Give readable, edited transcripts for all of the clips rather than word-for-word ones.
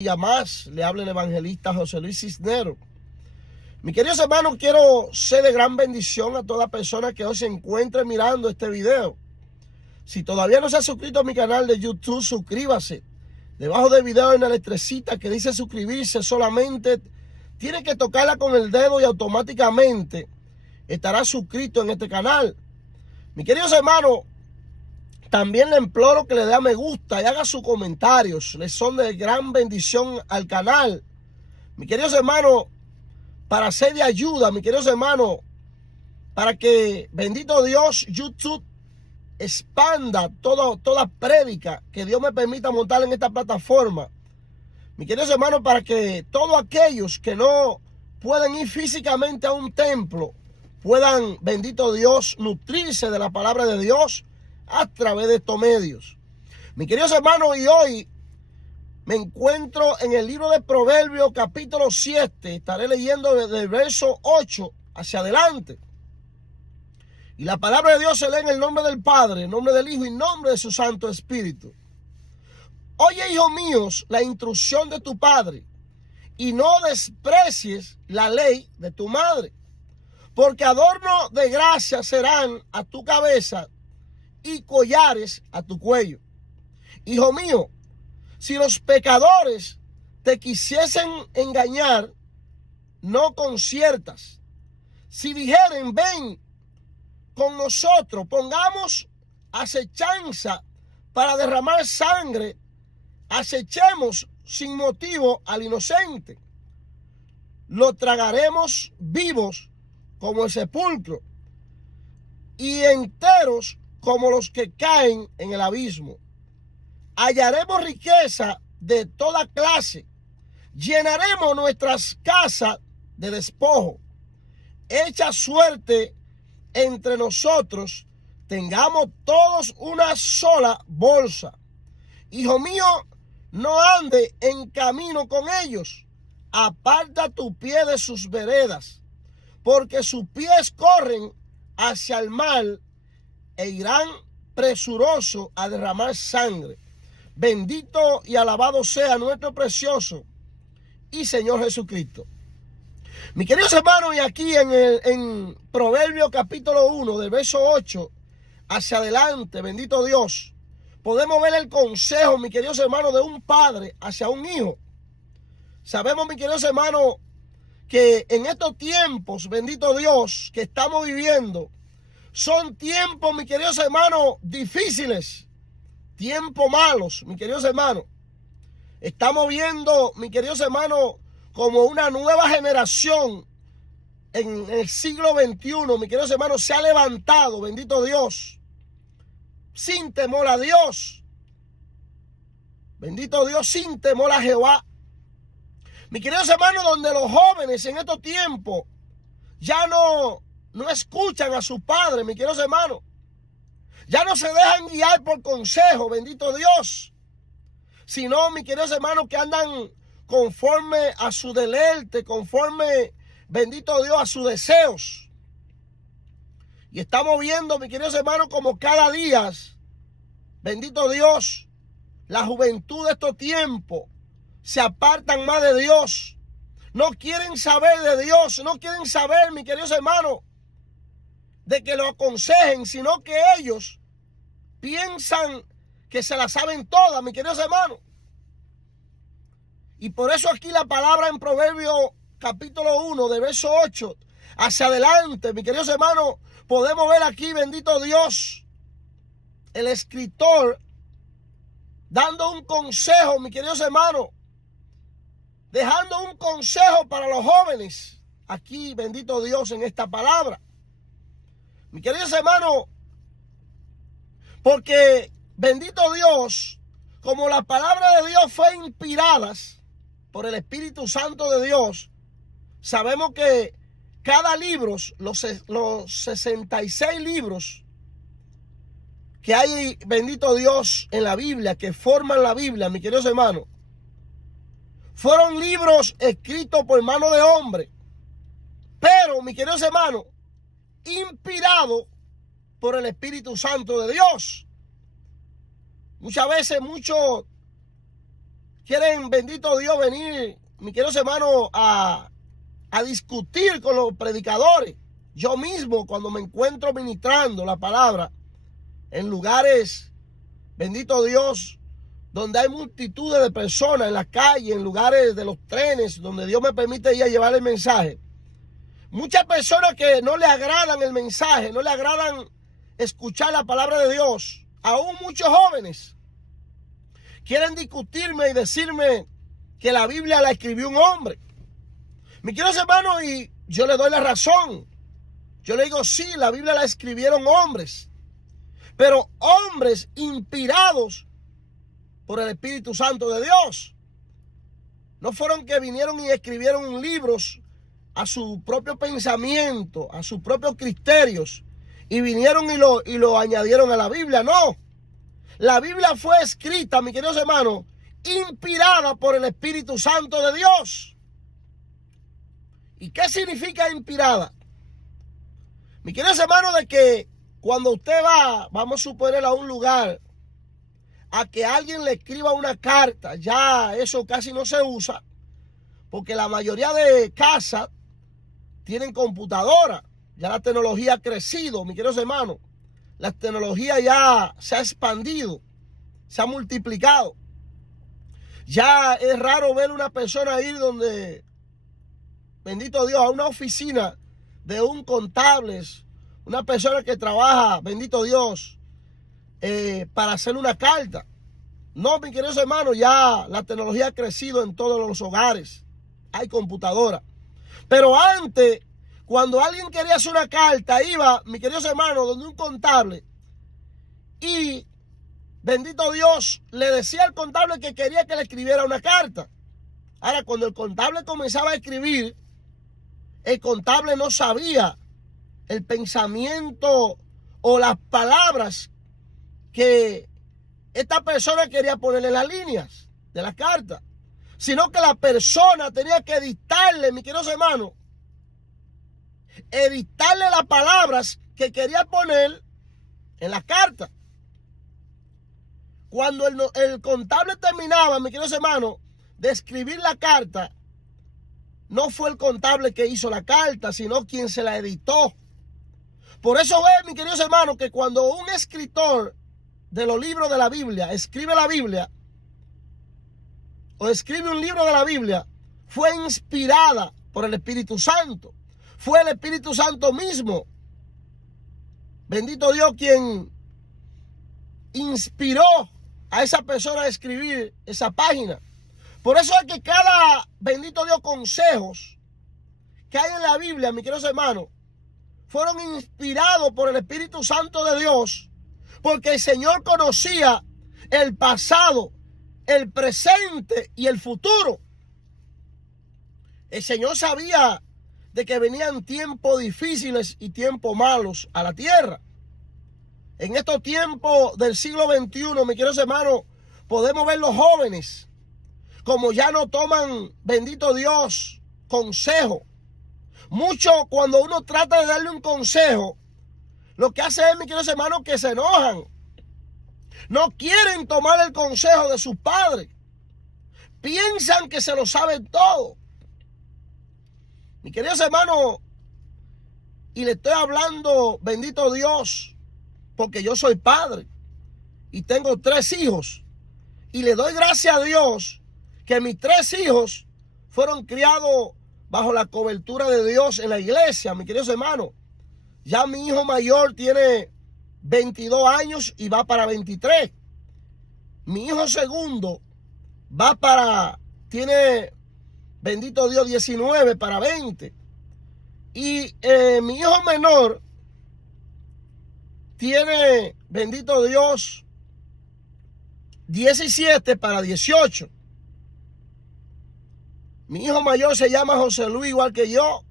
día más le habla el evangelista José Luis Cisneros. Mis queridos hermanos, quiero ser de gran bendición a toda persona que hoy se encuentre mirando este video. Si todavía no se ha suscrito a mi canal de YouTube, suscríbase. Debajo del video hay una letrecita que dice suscribirse. Solamente tiene que tocarla con el dedo y automáticamente estará suscrito en este canal. Mis queridos hermanos, también le imploro que le dé a me gusta y haga sus comentarios. Les son de gran bendición al canal. Mis queridos hermanos, para ser de ayuda, mis queridos hermanos, para que, bendito Dios, YouTube expanda toda prédica que Dios me permita montar en esta plataforma. Mis queridos hermanos, para que todos aquellos que no pueden ir físicamente a un templo puedan, bendito Dios, nutrirse de la palabra de Dios a través de estos medios. Mis queridos hermanos, y hoy me encuentro en el libro de Proverbios capítulo 7. Estaré leyendo desde el verso 8 hacia adelante. Y la palabra de Dios se lee en el nombre del Padre, en nombre del Hijo y en nombre de su Santo Espíritu. Oye, hijos míos, la instrucción de tu padre, y no desprecies la ley de tu madre, porque adorno de gracia serán a tu cabeza y collares a tu cuello. Hijo mío, si los pecadores te quisiesen engañar, no conciertas. Si dijeren, ven con nosotros, pongamos acechanza para derramar sangre, acechemos sin motivo al inocente. Lo tragaremos vivos como el sepulcro y enteros como los que caen en el abismo. Hallaremos riqueza de toda clase, llenaremos nuestras casas de despojo. Echa suerte entre nosotros, tengamos todos una sola bolsa. Hijo mío, no ande en camino con ellos, aparta tu pie de sus veredas, porque sus pies corren hacia el mal e irán presurosos a derramar sangre. Bendito y alabado sea nuestro precioso y Señor Jesucristo. Mis queridos hermanos, y aquí en Proverbios capítulo 1, del verso 8 hacia adelante, bendito Dios, podemos ver el consejo, mis queridos hermanos, de un padre hacia un hijo. Sabemos, mis queridos hermanos, que en estos tiempos, bendito Dios, que estamos viviendo, son tiempos, mis queridos hermanos, difíciles, tiempos malos, mis queridos hermanos. Estamos viendo, mis queridos hermanos, como una nueva generación en el siglo XXI, mis queridos hermanos, se ha levantado, bendito Dios, sin temor a Dios. Bendito Dios, sin temor a Jehová. Mis queridos hermanos, donde los jóvenes en estos tiempos ya no escuchan a sus padres, mis queridos hermanos. Ya no se dejan guiar por consejo, bendito Dios. Sino, mis queridos hermanos, que andan conforme a su deleite, conforme, bendito Dios, a sus deseos. Y estamos viendo, mis queridos hermanos, como cada día, bendito Dios, la juventud de estos tiempos se apartan más de Dios. No quieren saber de Dios, no quieren saber, mis queridos hermanos, de que lo aconsejen, sino que ellos piensan que se la saben todas, mis queridos hermanos. Y por eso aquí la palabra en Proverbios capítulo 1, de verso 8 hacia adelante, mis queridos hermanos, podemos ver aquí, bendito Dios, el escritor dando un consejo, mis queridos hermanos, dejando un consejo para los jóvenes. Aquí, bendito Dios, en esta palabra. Mis queridos hermanos, porque bendito Dios, como la palabra de Dios fue inspirada por el Espíritu Santo de Dios, sabemos que cada libro, los 66 libros que hay, bendito Dios, en la Biblia, que forman la Biblia, mis queridos hermanos, fueron libros escritos por mano de hombre, pero, mis queridos hermanos, inspirados por el Espíritu Santo de Dios. Muchas veces muchos quieren, bendito Dios, venir, mis queridos hermanos, a discutir con los predicadores. Yo mismo, cuando me encuentro ministrando la palabra en lugares, bendito Dios, donde hay multitudes de personas en la calle, en lugares de los trenes, donde Dios me permite ir a llevar el mensaje. Muchas personas que no le agradan el mensaje, no le agradan escuchar la palabra de Dios, aún muchos jóvenes, quieren discutirme y decirme que la Biblia la escribió un hombre. Mis queridos hermanos, y yo le doy la razón. Yo le digo, sí, la Biblia la escribieron hombres, pero hombres inspirados por el Espíritu Santo de Dios. No fueron que vinieron y escribieron libros a su propio pensamiento, a sus propios criterios, y vinieron y lo añadieron a la Biblia. No, la Biblia fue escrita, mis queridos hermanos, inspirada por el Espíritu Santo de Dios. ¿Y qué significa inspirada? Mis queridos hermanos, de que cuando usted va, vamos a suponer, a un lugar, a que alguien le escriba una carta, ya eso casi no se usa, porque la mayoría de casas tienen computadora. Ya la tecnología ha crecido, mis queridos hermanos. La tecnología ya se ha expandido, se ha multiplicado. Ya es raro ver una persona ir donde, bendito Dios, a una oficina de un contable, una persona que trabaja, bendito Dios, para hacer una carta. No, mis queridos hermanos, ya la tecnología ha crecido en todos los hogares. Hay computadora. Pero antes, cuando alguien quería hacer una carta, iba, mis queridos hermanos, donde un contable y, bendito Dios, le decía al contable que quería que le escribiera una carta. Ahora, cuando el contable comenzaba a escribir, el contable no sabía el pensamiento o las palabras que esta persona quería ponerle en las líneas de la carta, sino que la persona tenía que dictarle, mis queridos hermanos, dictarle las palabras que quería poner en la carta. Cuando el contable terminaba, mis queridos hermanos, de escribir la carta, no fue el contable que hizo la carta, sino quien se la editó. Por eso es, mis queridos hermanos, que cuando un escritor de los libros de la Biblia escribe la Biblia, o escribe un libro de la Biblia, fue inspirada por el Espíritu Santo. Fue el Espíritu Santo mismo, bendito Dios, quien inspiró a esa persona a escribir esa página. Por eso es que cada, bendito Dios, consejos que hay en la Biblia, mis queridos hermanos, fueron inspirados por el Espíritu Santo de Dios, porque el Señor conocía el pasado, el presente y el futuro. El Señor sabía de que venían tiempos difíciles y tiempos malos a la tierra. En estos tiempos del siglo XXI, mis queridos hermanos, podemos ver los jóvenes como ya no toman, bendito Dios, consejo. Mucho, cuando uno trata de darle un consejo, lo que hace es, mis queridos hermanos, que se enojan. No quieren tomar el consejo de sus padres. Piensan que se lo saben todo. Mis queridos hermanos, y le estoy hablando, bendito Dios, porque yo soy padre y tengo 3 hijos. Y le doy gracias a Dios que mis 3 hijos fueron criados bajo la cobertura de Dios en la iglesia, mis queridos hermanos. Ya mi hijo mayor tiene 22 años y va para 23. Mi hijo segundo tiene, bendito Dios, 19 para 20. Y mi hijo menor tiene, bendito Dios, 17 para 18. Mi hijo mayor se llama José Luis, igual que yo.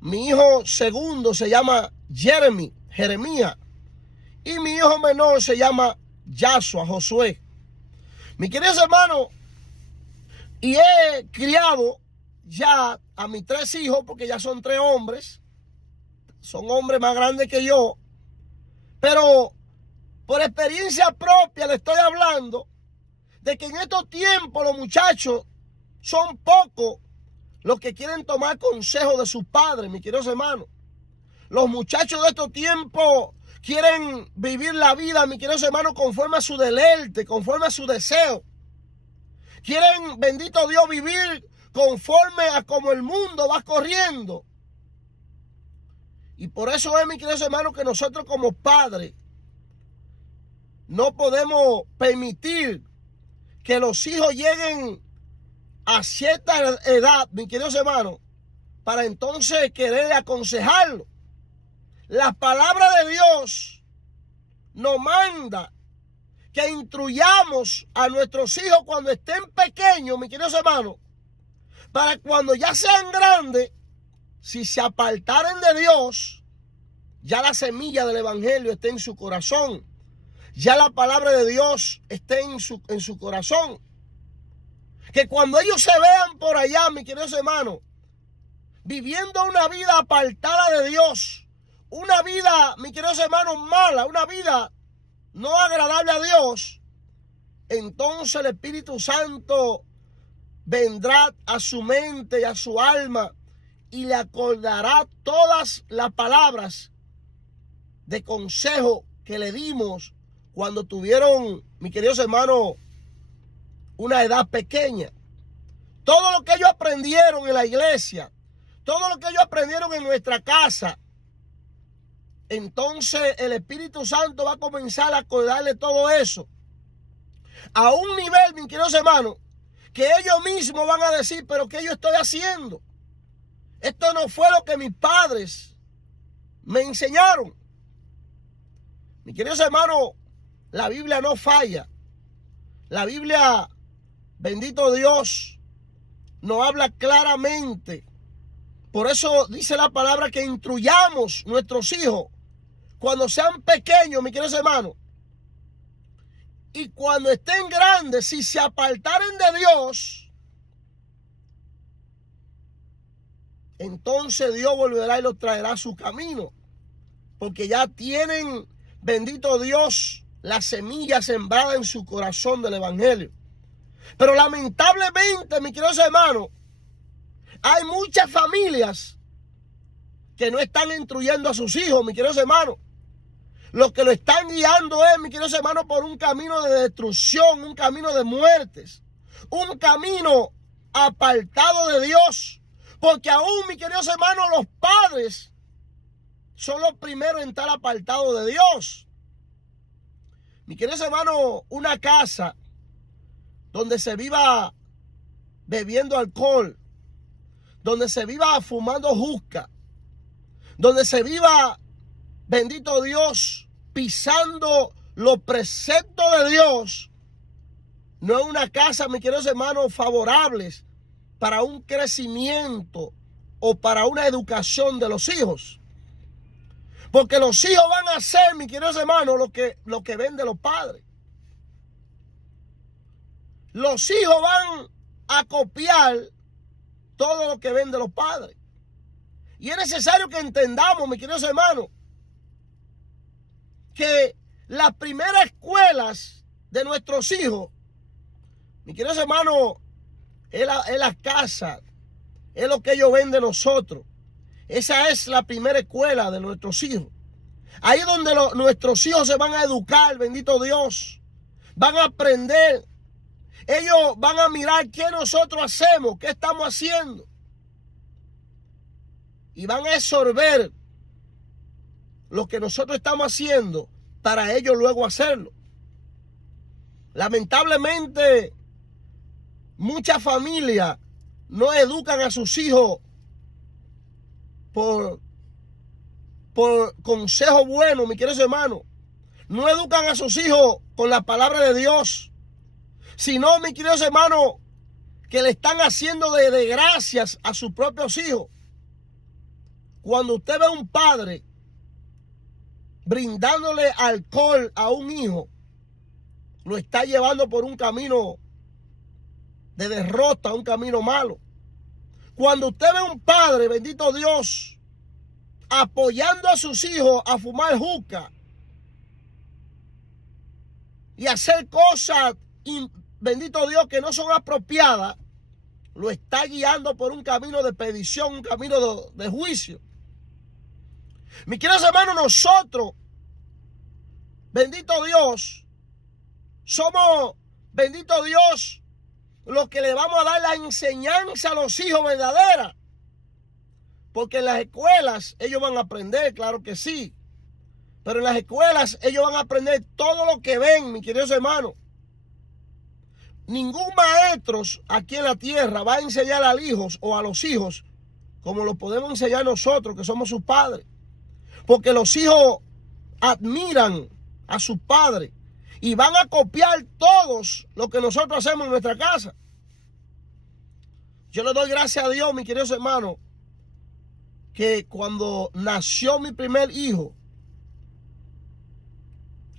Mi hijo segundo se llama Jeremías. Y mi hijo menor se llama Yasua, Josué. Mis queridos hermanos, y he criado ya a mis 3 hijos, porque ya son 3 hombres. Son hombres más grandes que yo. Pero por experiencia propia le estoy hablando de que en estos tiempos los muchachos son pocos los que quieren tomar consejo de sus padres, mis queridos hermanos. Los muchachos de estos tiempos quieren vivir la vida, mis queridos hermanos, conforme a su deleite, conforme a su deseo. Quieren, bendito Dios, vivir conforme a como el mundo va corriendo. Y por eso es, mis queridos hermanos, que nosotros como padres no podemos permitir que los hijos lleguen a cierta edad, mis queridos hermanos, para entonces querer aconsejarlo. La palabra de Dios nos manda que instruyamos a nuestros hijos cuando estén pequeños, mis queridos hermanos, para cuando ya sean grandes, si se apartaren de Dios, ya la semilla del evangelio esté en su corazón, ya la palabra de Dios esté en su corazón. Que cuando ellos se vean por allá, mis queridos hermanos, viviendo una vida apartada de Dios, una vida, mis queridos hermanos, mala, una vida no agradable a Dios, entonces el Espíritu Santo vendrá a su mente y a su alma y le acordará todas las palabras de consejo que le dimos cuando tuvieron, mis queridos hermanos, una edad pequeña. Todo lo que ellos aprendieron en la iglesia, todo lo que ellos aprendieron en nuestra casa, entonces el Espíritu Santo va a comenzar a acordarle todo eso a un nivel, mis queridos hermanos, que ellos mismos van a decir, pero ¿qué yo estoy haciendo? Esto no fue lo que mis padres me enseñaron. Mis queridos hermanos, la Biblia no falla. La Biblia, bendito Dios, nos habla claramente. Por eso dice la palabra que instruyamos nuestros hijos cuando sean pequeños, mis queridos hermanos. Y cuando estén grandes, si se apartaren de Dios, entonces Dios volverá y los traerá a su camino. Porque ya tienen, bendito Dios, la semilla sembrada en su corazón del evangelio. Pero lamentablemente, mis queridos hermanos, hay muchas familias que no están instruyendo a sus hijos, mis queridos hermanos. Lo que lo están guiando es, mis queridos hermanos, por un camino de destrucción, un camino de muertes, un camino apartado de Dios. Porque aún, mis queridos hermanos, los padres son los primeros en estar apartados de Dios. Mis queridos hermanos, una casa donde se viva bebiendo alcohol, donde se viva fumando juca, donde se viva, bendito Dios, pisando los preceptos de Dios, no es una casa, mis queridos hermanos, favorables para un crecimiento o para una educación de los hijos. Porque los hijos van a hacer, mis queridos hermanos, lo que ven de los padres. Los hijos van a copiar todo lo que ven de los padres. Y es necesario que entendamos, mis queridos hermanos, que las primeras escuelas de nuestros hijos, mis queridos hermanos, es la casa, es lo que ellos ven de nosotros. Esa es la primera escuela de nuestros hijos. Ahí es donde nuestros hijos se van a educar, bendito Dios. Van a aprender. Ellos van a mirar qué nosotros hacemos, qué estamos haciendo. Y van a absorber lo que nosotros estamos haciendo para ellos luego hacerlo. Lamentablemente, muchas familias no educan a sus hijos por consejo bueno, mis queridos hermanos. No educan a sus hijos con la palabra de Dios, sino, mis queridos hermanos, que le están haciendo de desgracias a sus propios hijos. Cuando usted ve a un padre brindándole alcohol a un hijo, lo está llevando por un camino de derrota, un camino malo. Cuando usted ve a un padre, bendito Dios, apoyando a sus hijos a fumar juca y hacer cosas, bendito Dios, que no son apropiadas, lo está guiando por un camino de perdición, un camino de juicio. Mis queridos hermanos, nosotros, bendito Dios, somos, bendito Dios, los que le vamos a dar la enseñanza a los hijos verdadera. Porque en las escuelas ellos van a aprender, claro que sí. Pero en las escuelas ellos van a aprender todo lo que ven, mis queridos hermanos. Ningún maestro aquí en la tierra va a enseñar a los hijos como lo podemos enseñar nosotros, que somos sus padres. Porque los hijos admiran a sus padres y van a copiar todos lo que nosotros hacemos en nuestra casa. Yo le doy gracias a Dios, mis queridos hermanos, que cuando nació mi primer hijo,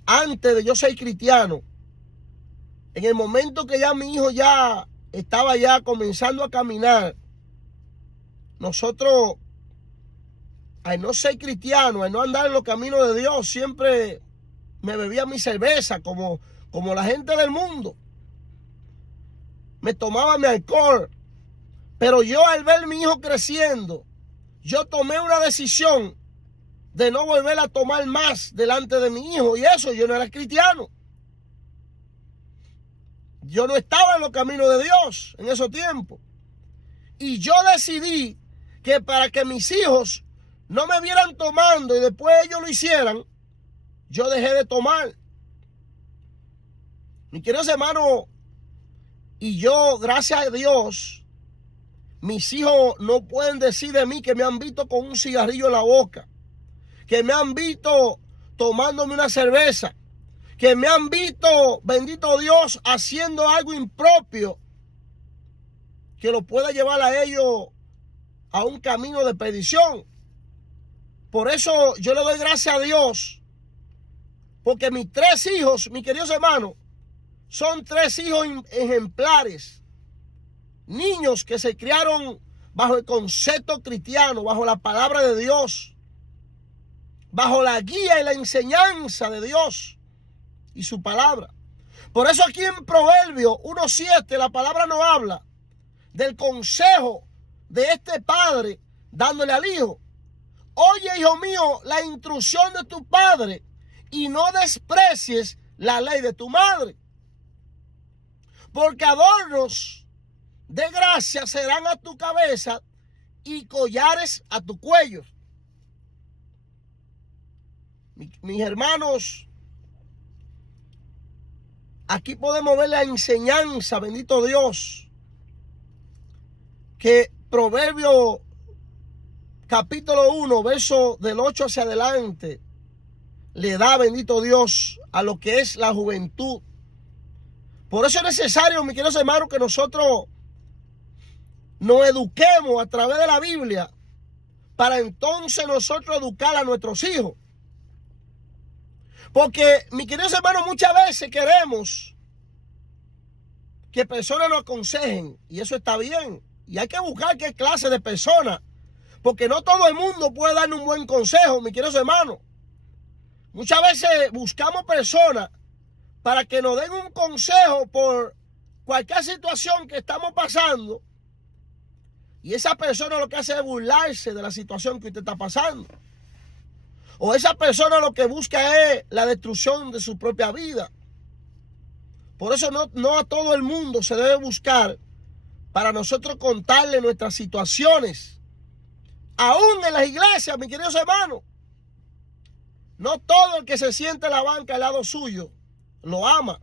antes de yo ser cristiano, en el momento que ya mi hijo ya estaba ya comenzando a caminar, nosotros, al no ser cristiano, al no andar en los caminos de Dios, siempre me bebía mi cerveza como la gente del mundo. Me tomaba mi alcohol. Pero yo, al ver a mi hijo creciendo, yo tomé una decisión de no volver a tomar más delante de mi hijo. Y eso, yo no era cristiano. Yo no estaba en los caminos de Dios en esos tiempos. Y yo decidí que para que mis hijos no me vieran tomando y después ellos lo hicieran, yo dejé de tomar. Mis queridos hermanos, y yo, gracias a Dios, mis hijos no pueden decir de mí que me han visto con un cigarrillo en la boca, que me han visto tomándome una cerveza, que me han visto, bendito Dios, haciendo algo impropio que lo pueda llevar a ellos a un camino de perdición. Por eso yo le doy gracias a Dios, porque mis 3 hijos, mis queridos hermanos, son 3 hijos ejemplares. Niños que se criaron bajo el concepto cristiano, bajo la palabra de Dios, bajo la guía y la enseñanza de Dios y su palabra. Por eso aquí en Proverbios 1:7 la palabra nos habla del consejo de este padre dándole al hijo. Oye, hijo mío, la instrucción de tu padre y no desprecies la ley de tu madre. Porque adornos de gracia serán a tu cabeza y collares a tu cuello. Mis hermanos, aquí podemos ver la enseñanza, bendito Dios, que Proverbio capítulo 1, verso del 8 hacia adelante, le da, bendito Dios, a lo que es la juventud. Por eso es necesario, mis queridos hermanos, que nosotros nos eduquemos a través de la Biblia para entonces nosotros educar a nuestros hijos. Porque, mis queridos hermanos, muchas veces queremos que personas nos aconsejen y eso está bien. Y hay que buscar qué clase de personas, porque no todo el mundo puede darnos un buen consejo, mis queridos hermanos. Muchas veces buscamos personas para que nos den un consejo por cualquier situación que estamos pasando. Y esa persona lo que hace es burlarse de la situación que usted está pasando. O esa persona lo que busca es la destrucción de su propia vida. Por eso no a todo el mundo se debe buscar para nosotros contarle nuestras situaciones. Aún en las iglesias, mis queridos hermanos. No todo el que se siente en la banca al lado suyo lo ama.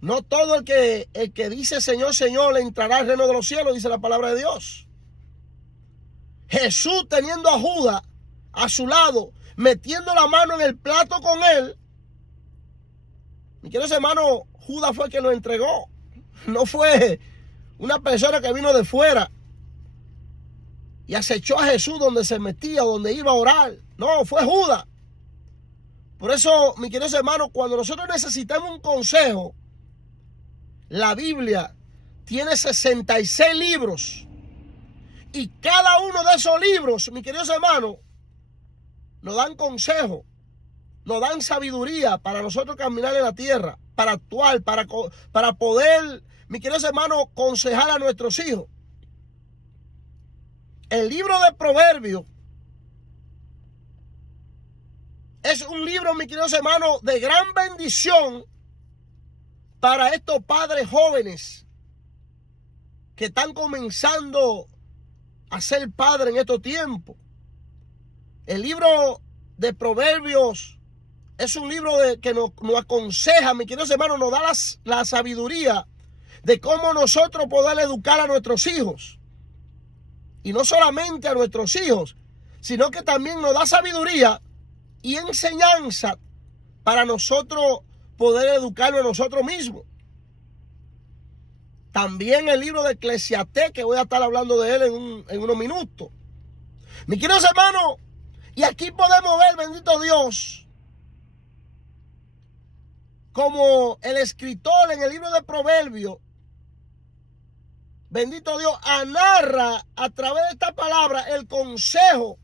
No todo el que dice Señor, Señor, le entrará al reino de los cielos, dice la palabra de Dios. Jesús, teniendo a Judas a su lado, metiendo la mano en el plato con él. Mi querido hermano, Judas fue el que lo entregó. No fue una persona que vino de fuera y acechó a Jesús donde se metía, donde iba a orar. No, fue Judas. Por eso, mis queridos hermanos, cuando nosotros necesitamos un consejo, la Biblia tiene 66 libros. Y cada uno de esos libros, mis queridos hermanos, nos dan consejo. nos dan sabiduría para nosotros caminar en la tierra, para actuar, para poder, mis queridos hermanos, aconsejar a nuestros hijos. El libro de Proverbios es un libro, mis queridos hermanos, de gran bendición para estos padres jóvenes que están comenzando a ser padres en estos tiempos. El libro de Proverbios es un libro que nos aconseja, mis queridos hermanos, nos da la sabiduría de cómo nosotros poder educar a nuestros hijos. Y no solamente a nuestros hijos, sino que también nos da sabiduría y enseñanza para nosotros poder educarlo a nosotros mismos. También el libro de Eclesiastés, que voy a estar hablando de él en unos minutos. Mis queridos hermanos, y aquí podemos ver, bendito Dios, como el escritor en el libro de Proverbios, bendito Dios, narra a través de esta palabra el consejo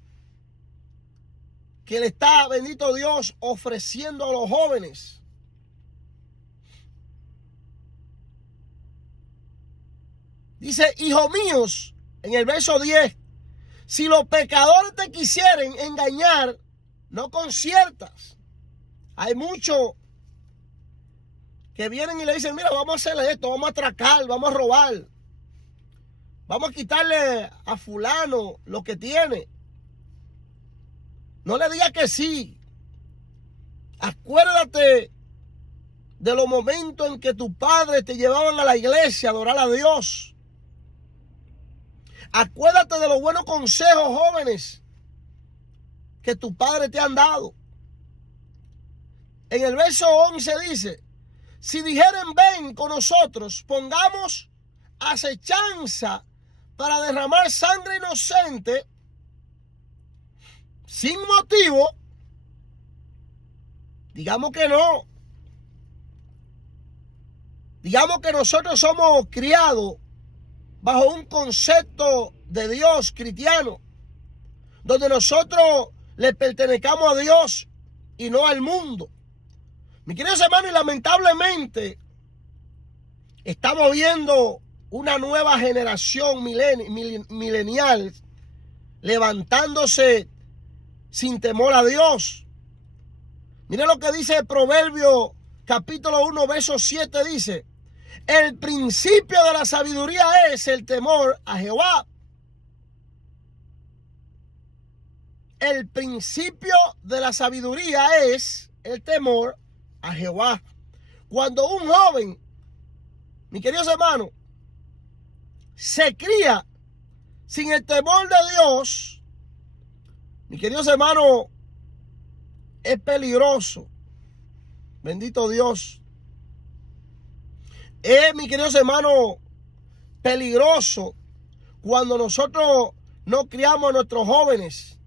que le está, bendito Dios, ofreciendo a los jóvenes. Dice, hijos míos, en el verso 10, si los pecadores te quisieren engañar, no conciertas. Hay muchos que vienen y le dicen, mira, vamos a hacerle esto, vamos a atracar, vamos a robar. Vamos a quitarle a fulano lo que tiene. No le digas que sí. Acuérdate de los momentos en que tus padres te llevaban a la iglesia a adorar a Dios. Acuérdate de los buenos consejos, jóvenes, que tus padres te han dado. En el verso 11 dice, si dijeren ven con nosotros, pongamos acechanza para derramar sangre inocente sin motivo, digamos que no. Digamos que nosotros somos criados bajo un concepto de Dios cristiano, donde nosotros le pertenecamos a Dios y no al mundo. Mis queridos hermanos, y lamentablemente estamos viendo una nueva generación milenial levantándose sin temor a Dios. Mire lo que dice el Proverbio capítulo 1, verso 7, dice, el principio de la sabiduría es el temor a Jehová. El principio de la sabiduría es el temor a Jehová. Cuando un joven, mis queridos hermanos, se cría sin el temor de Dios, mis queridos hermanos, es peligroso. Bendito Dios. Es, mis queridos hermanos, peligroso cuando nosotros no criamos a nuestros jóvenes,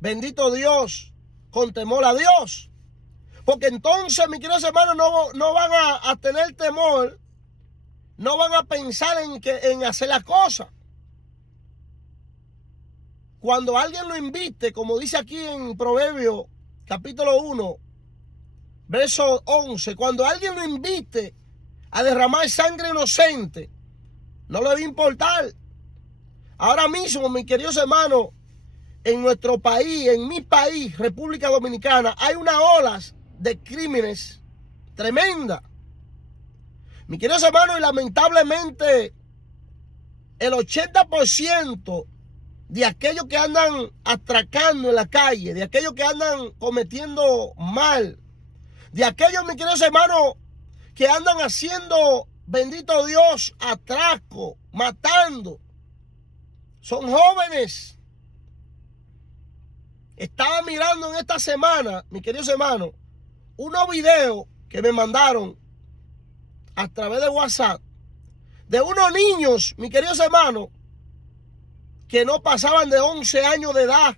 bendito Dios, con temor a Dios. Porque entonces, mis queridos hermanos, no van a tener temor, no van a pensar en hacer las cosas. Cuando alguien lo invite, como dice aquí en Proverbios capítulo 1, verso 11, cuando alguien lo invite a derramar sangre inocente, no le va a importar. Ahora mismo, mis queridos hermanos, en nuestro país, en mi país, República Dominicana, hay unas olas de crímenes tremendas. Mis queridos hermanos, y lamentablemente el 80% de aquellos que andan atracando en la calle, de aquellos que andan cometiendo mal, de aquellos, mis queridos hermanos, que andan haciendo, bendito Dios, atraco, matando, son jóvenes. Estaba mirando en esta semana, mis queridos hermanos, unos videos que me mandaron a través de WhatsApp de unos niños, mis queridos hermanos, que no pasaban de 11 años de edad,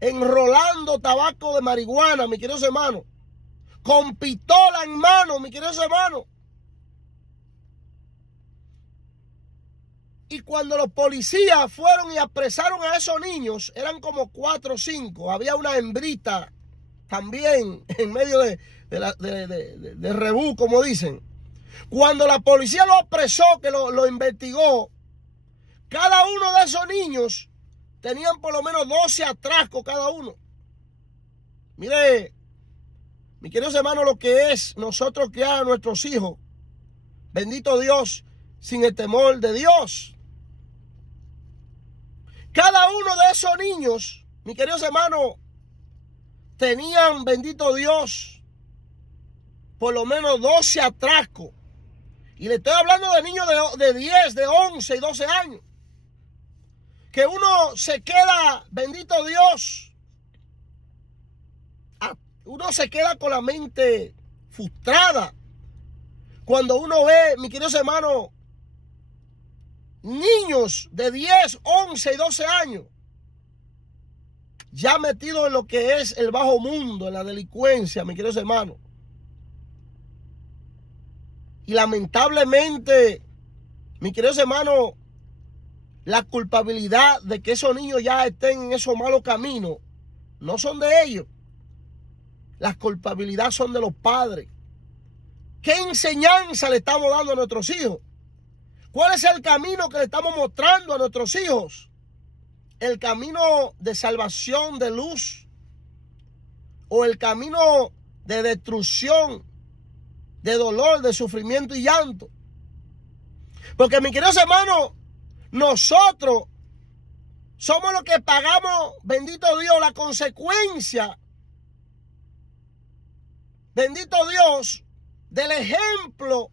enrolando tabaco de marihuana, mis queridos hermanos, con pistola en mano, mis queridos hermanos. Y cuando los policías fueron y apresaron a esos niños, eran como 4 o 5, había una hembrita también en medio de rebú, como dicen. Cuando la policía lo apresó, que lo investigó, cada uno de esos niños tenían por lo menos 12 atracos cada uno. Mire, mis queridos hermanos, lo que es nosotros criar a nuestros hijos, bendito Dios, sin el temor de Dios. Cada uno de esos niños, mis queridos hermanos, tenían, bendito Dios, por lo menos 12 atracos. Y le estoy hablando de niños de 10, de 11 y 12 años. Que uno se queda, bendito Dios, uno se queda con la mente frustrada cuando uno ve, mis queridos hermanos, niños de 10, 11 y 12 años ya metidos en lo que es el bajo mundo, en la delincuencia, mis queridos hermanos. Y lamentablemente, mis queridos hermanos, la culpabilidad de que esos niños ya estén en esos malos caminos no son de ellos. Las culpabilidades son de los padres. ¿Qué enseñanza le estamos dando a nuestros hijos? ¿Cuál es el camino que le estamos mostrando a nuestros hijos? ¿El camino de salvación, de luz? ¿O el camino de destrucción, de dolor, de sufrimiento y llanto? Porque, mis queridos hermanos, nosotros somos los que pagamos, bendito Dios, la consecuencia, bendito Dios, del ejemplo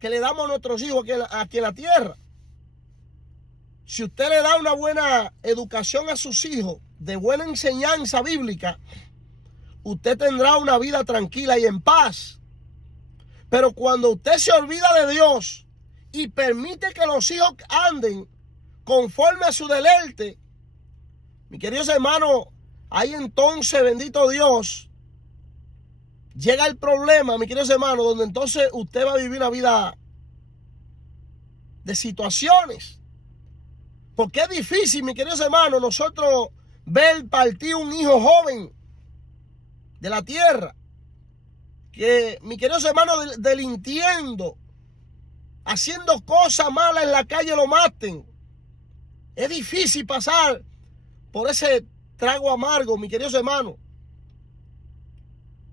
que le damos a nuestros hijos aquí en la tierra. Si usted le da una buena educación a sus hijos, de buena enseñanza bíblica, usted tendrá una vida tranquila y en paz. Pero cuando usted se olvida de Dios y permite que los hijos anden conforme a su deleite, mis queridos hermanos, ahí entonces, bendito Dios, llega el problema, mis queridos hermanos, donde entonces usted va a vivir una vida de situaciones. Porque es difícil, mis queridos hermanos, nosotros ver partir un hijo joven de la tierra, que, mis queridos hermanos, delinquiendo, haciendo cosas malas en la calle, lo maten. Es difícil pasar por ese trago amargo, mis queridos hermanos.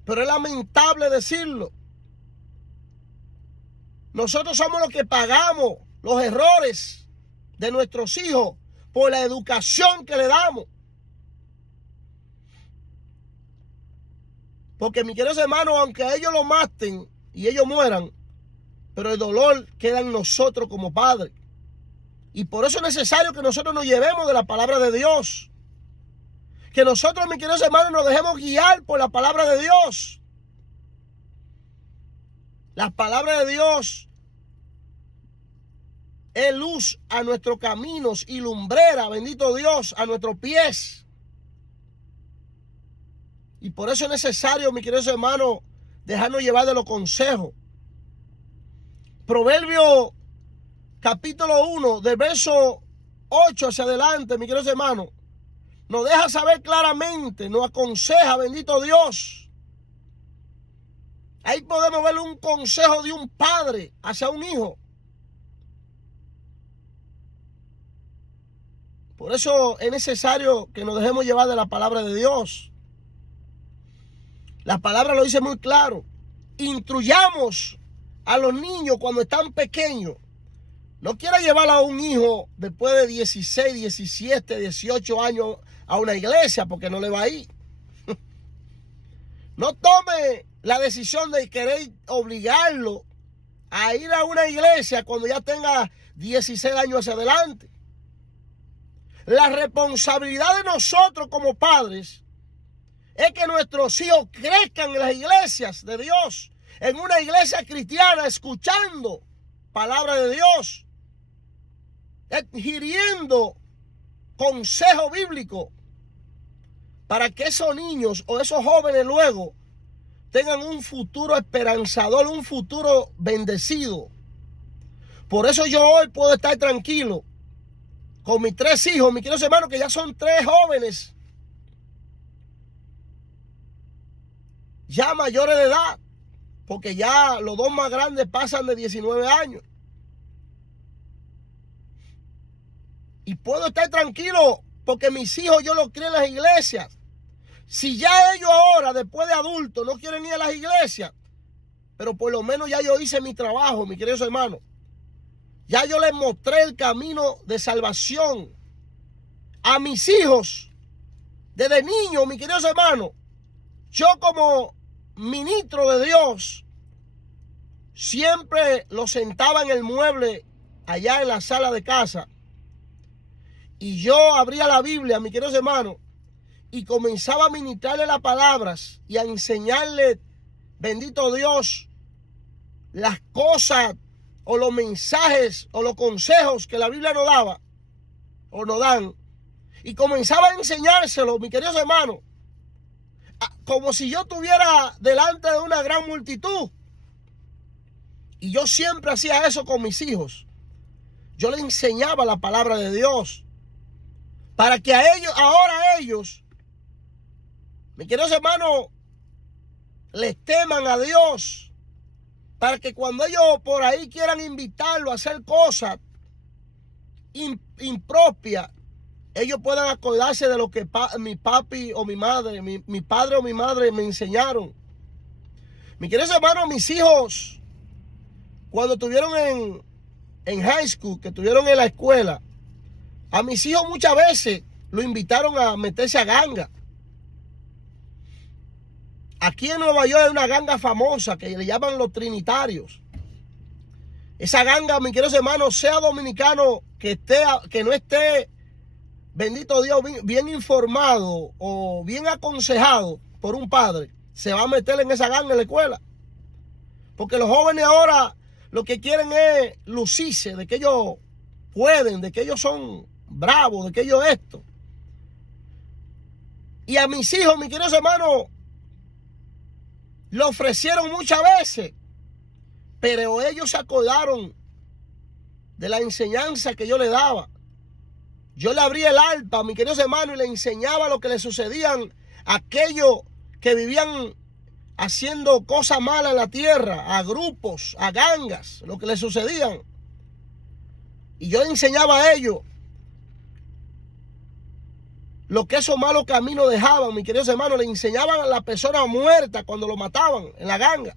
Pero es lamentable decirlo. Nosotros somos los que pagamos los errores de nuestros hijos por la educación que le damos. Porque, mis queridos hermanos, aunque a ellos lo maten y ellos mueran, pero el dolor queda en nosotros como padres. Y por eso es necesario que nosotros nos llevemos de la palabra de Dios. Que nosotros, mis queridos hermanos, nos dejemos guiar por la palabra de Dios. La palabra de Dios es luz a nuestros caminos y lumbrera, bendito Dios, a nuestros pies. Y por eso es necesario, mis queridos hermanos, dejarnos llevar de los consejos. Proverbio capítulo 1, del verso 8 hacia adelante, mis queridos hermanos, nos deja saber claramente, nos aconseja, bendito Dios. Ahí podemos ver un consejo de un padre hacia un hijo. Por eso es necesario que nos dejemos llevar de la palabra de Dios. La palabra lo dice muy claro. Instruyamos a los niños cuando están pequeños. No quiera llevar a un hijo después de 16, 17, 18 años a una iglesia porque no le va a ir. No tome la decisión de querer obligarlo a ir a una iglesia cuando ya tenga 16 años hacia adelante. La responsabilidad de nosotros como padres es que nuestros hijos crezcan en las iglesias de Dios, en una iglesia cristiana, escuchando palabra de Dios, adquiriendo consejo bíblico, para que esos niños o esos jóvenes luego tengan un futuro esperanzador, un futuro bendecido. Por eso yo hoy puedo estar tranquilo con mis 3 hijos, mis queridos hermanos, que ya son 3 jóvenes ya mayores de edad, porque ya los dos más grandes pasan de 19 años. Y puedo estar tranquilo porque mis hijos yo los crié en las iglesias. Si ya ellos ahora, después de adultos, no quieren ir a las iglesias, pero por lo menos ya yo hice mi trabajo, mi querido hermano. Ya yo les mostré el camino de salvación a mis hijos desde niños, mi queridos hermanos. Yo como ministro de Dios siempre los sentaba en el mueble allá en la sala de casa y yo abría la Biblia, mi queridos hermanos, y comenzaba a ministrarle las palabras y a enseñarle, bendito Dios, las cosas o los mensajes o los consejos que la Biblia nos daba o nos dan. Y comenzaba a enseñárselo, mis queridos hermanos, como si yo estuviera delante de una gran multitud. Y yo siempre hacía eso con mis hijos. Yo les enseñaba la palabra de Dios para que a ellos, ahora ellos, mis queridos hermanos, les teman a Dios, para que cuando ellos por ahí quieran invitarlo a hacer cosas impropias, ellos puedan acordarse de lo que mi papi o mi madre, mi padre o mi madre me enseñaron. Mis queridos hermanos, mis hijos, cuando estuvieron en high school, que estuvieron en la escuela, a mis hijos muchas veces lo invitaron a meterse a ganga. Aquí en Nueva York hay una ganga famosa que le llaman los Trinitarios. Esa ganga, mis queridos hermanos, sea dominicano que no esté, bendito Dios, bien informado o bien aconsejado por un padre, se va a meter en esa ganga en la escuela. Porque los jóvenes ahora lo que quieren es lucirse de que ellos pueden, de que ellos son bravos, de que ellos esto. Y a mis hijos, mis queridos hermanos, lo ofrecieron muchas veces, pero ellos se acordaron de la enseñanza que yo les daba. Yo le abría el arpa, mis queridos hermanos, y le enseñaba lo que le sucedían a aquellos que vivían haciendo cosas malas en la tierra, a grupos, a gangas, lo que les sucedían. Y yo enseñaba a ellos lo que esos malos caminos dejaban, mis queridos hermanos. Le enseñaban a la persona muerta cuando lo mataban en la ganga.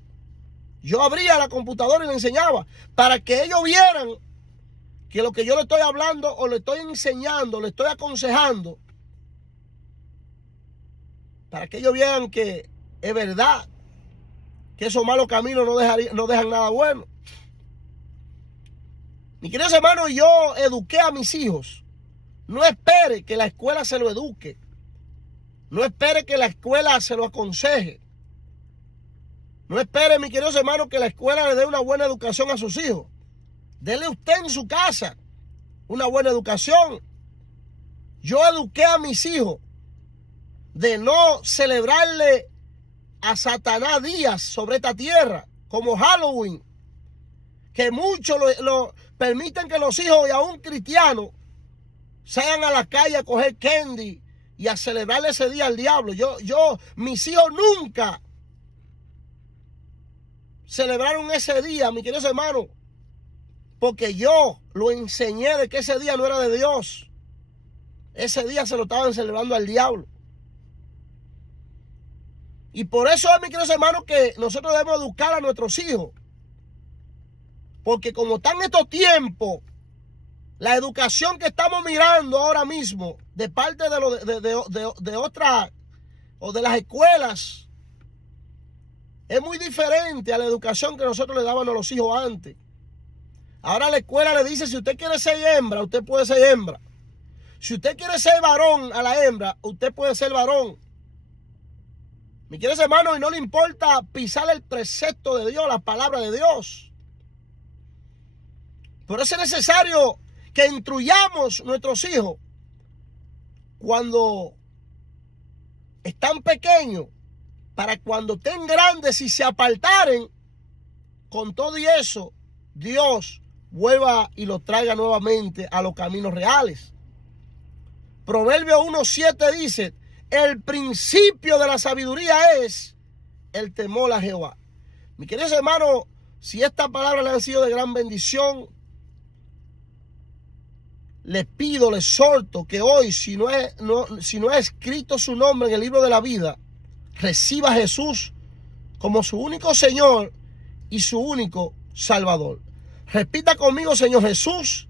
Yo abría la computadora y le enseñaba para que ellos vieran que lo que yo le estoy hablando o le estoy enseñando, le estoy aconsejando, para que ellos vieran que es verdad, que esos malos caminos no dejan nada bueno. Mis queridos hermanos, yo eduqué a mis hijos. No espere que la escuela se lo eduque. No espere que la escuela se lo aconseje. No espere, mis queridos hermanos, que la escuela le dé una buena educación a sus hijos. Dele usted en su casa una buena educación. Yo eduqué a mis hijos de no celebrarle a Satanás días sobre esta tierra, como Halloween, que muchos lo permiten que los hijos y aún cristianos salgan a la calle a coger candy y a celebrarle ese día al diablo. Mis hijos nunca celebraron ese día, mis queridos hermanos, porque yo lo enseñé de que ese día no era de Dios. Ese día se lo estaban celebrando al diablo. Y por eso es, mis queridos hermanos, que nosotros debemos educar a nuestros hijos. Porque como están estos tiempos, la educación que estamos mirando ahora mismo de parte de otras o de las escuelas es muy diferente a la educación que nosotros le dábamos a los hijos antes. Ahora la escuela le dice, si usted quiere ser hembra, usted puede ser hembra. Si usted quiere ser varón a la hembra, usted puede ser varón. Mi queridos hermanos, y no le importa pisar el precepto de Dios, la palabra de Dios. Por eso es necesario que instruyamos a nuestros hijos cuando están pequeños, para cuando estén grandes y se apartaren, con todo y eso, Dios vuelva y los traiga nuevamente a los caminos reales. Proverbio 1:7 dice, el principio de la sabiduría es el temor a Jehová. Mi queridos hermanos, si esta palabra le han sido de gran bendición, les pido, les exhorto que hoy, si no es escrito su nombre en el libro de la vida, reciba a Jesús como su único Señor y su único Salvador. Repita conmigo: Señor Jesús,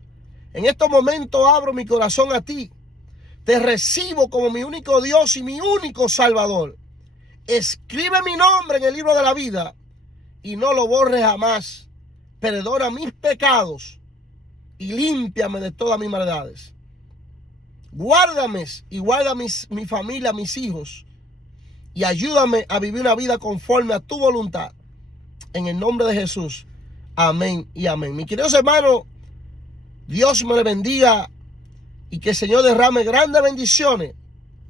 en estos momentos abro mi corazón a ti. Te recibo como mi único Dios y mi único Salvador. Escribe mi nombre en el libro de la vida y no lo borres jamás. Perdona mis pecados y límpiame de todas mis maldades. Guárdame y guarda mi familia, mis hijos, y ayúdame a vivir una vida conforme a tu voluntad. En el nombre de Jesús. Amén y amén. Mis queridos hermanos, Dios me le bendiga y que el Señor derrame grandes bendiciones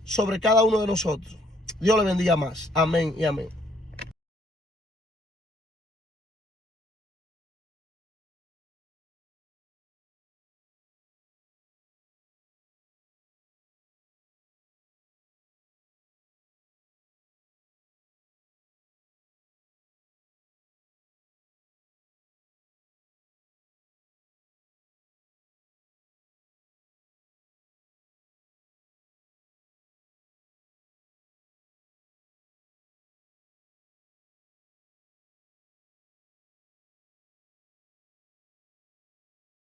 sobre cada uno de nosotros. Dios le bendiga más. Amén y amén.